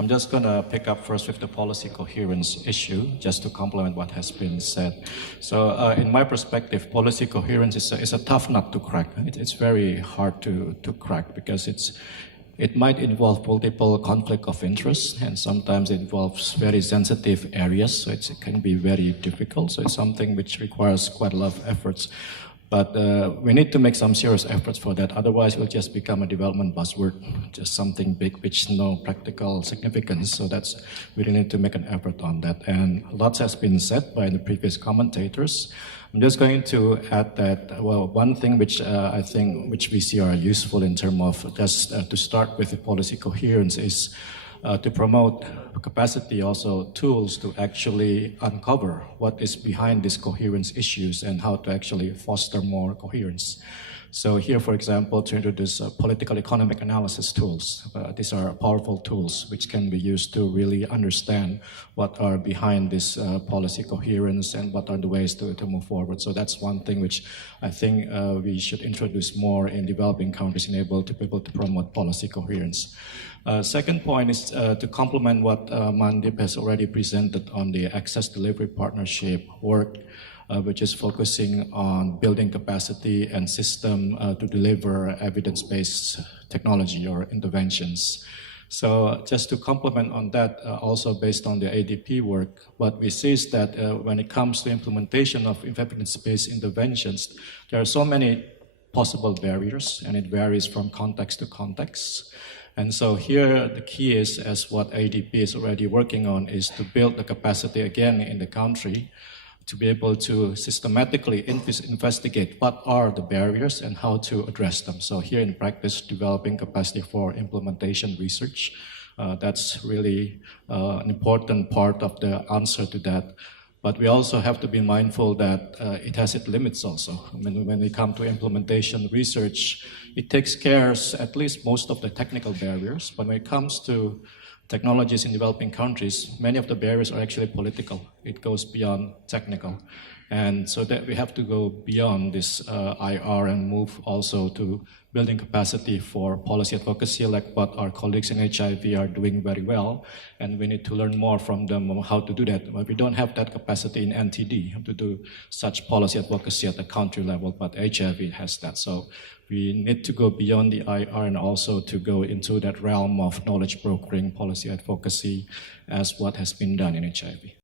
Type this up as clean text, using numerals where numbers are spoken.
I'm just going to pick up first with the policy coherence issue, just to complement what has been said. So in my perspective, policy coherence is a tough nut to crack. It's very hard to crack because it might involve multiple conflict of interest, and sometimes it involves very sensitive areas, so it can be very difficult. So it's something which requires quite a lot of efforts. But we need to make some serious efforts for that. Otherwise, it will just become a development buzzword, just something big which no practical significance. So we really need to make an effort on that. And lots has been said by the previous commentators. I'm just going to add that, well, one thing which I think which we see are useful in terms of just to start with the policy coherence is to promote capacity, also tools to actually uncover what is behind these coherence issues and how to actually foster more coherence. So here, for example, to introduce political economic analysis tools. These are powerful tools which can be used to really understand what are behind this policy coherence and what are the ways to move forward. So that's one thing which I think we should introduce more in developing countries and be able to promote policy coherence. Second point is to complement what Mandip has already presented on the access delivery partnership work, which is focusing on building capacity and system to deliver evidence-based technology or interventions. So just to complement on that, also based on the ADP work, what we see is that when it comes to implementation of evidence-based interventions, there are so many possible barriers, and it varies from context to context. And so here the key is, as what ADP is already working on, is to build the capacity again in the country to be able to systematically investigate what are the barriers and how to address them. So here in practice, developing capacity for implementation research, that's really an important part of the answer to that. But we also have to be mindful that it has its limits also. I mean, when we come to implementation research, it takes care of at least most of the technical barriers. But when it comes to technologies in developing countries, many of the barriers are actually political. It goes beyond technical. And so that we have to go beyond this IR and move also to building capacity for policy advocacy, like what our colleagues in HIV are doing very well. And we need to learn more from them on how to do that. But we don't have that capacity in NTD to do such policy advocacy at the country level, but HIV has that. So we need to go beyond the IR and also to go into that realm of knowledge brokering, policy advocacy, as what has been done in HIV.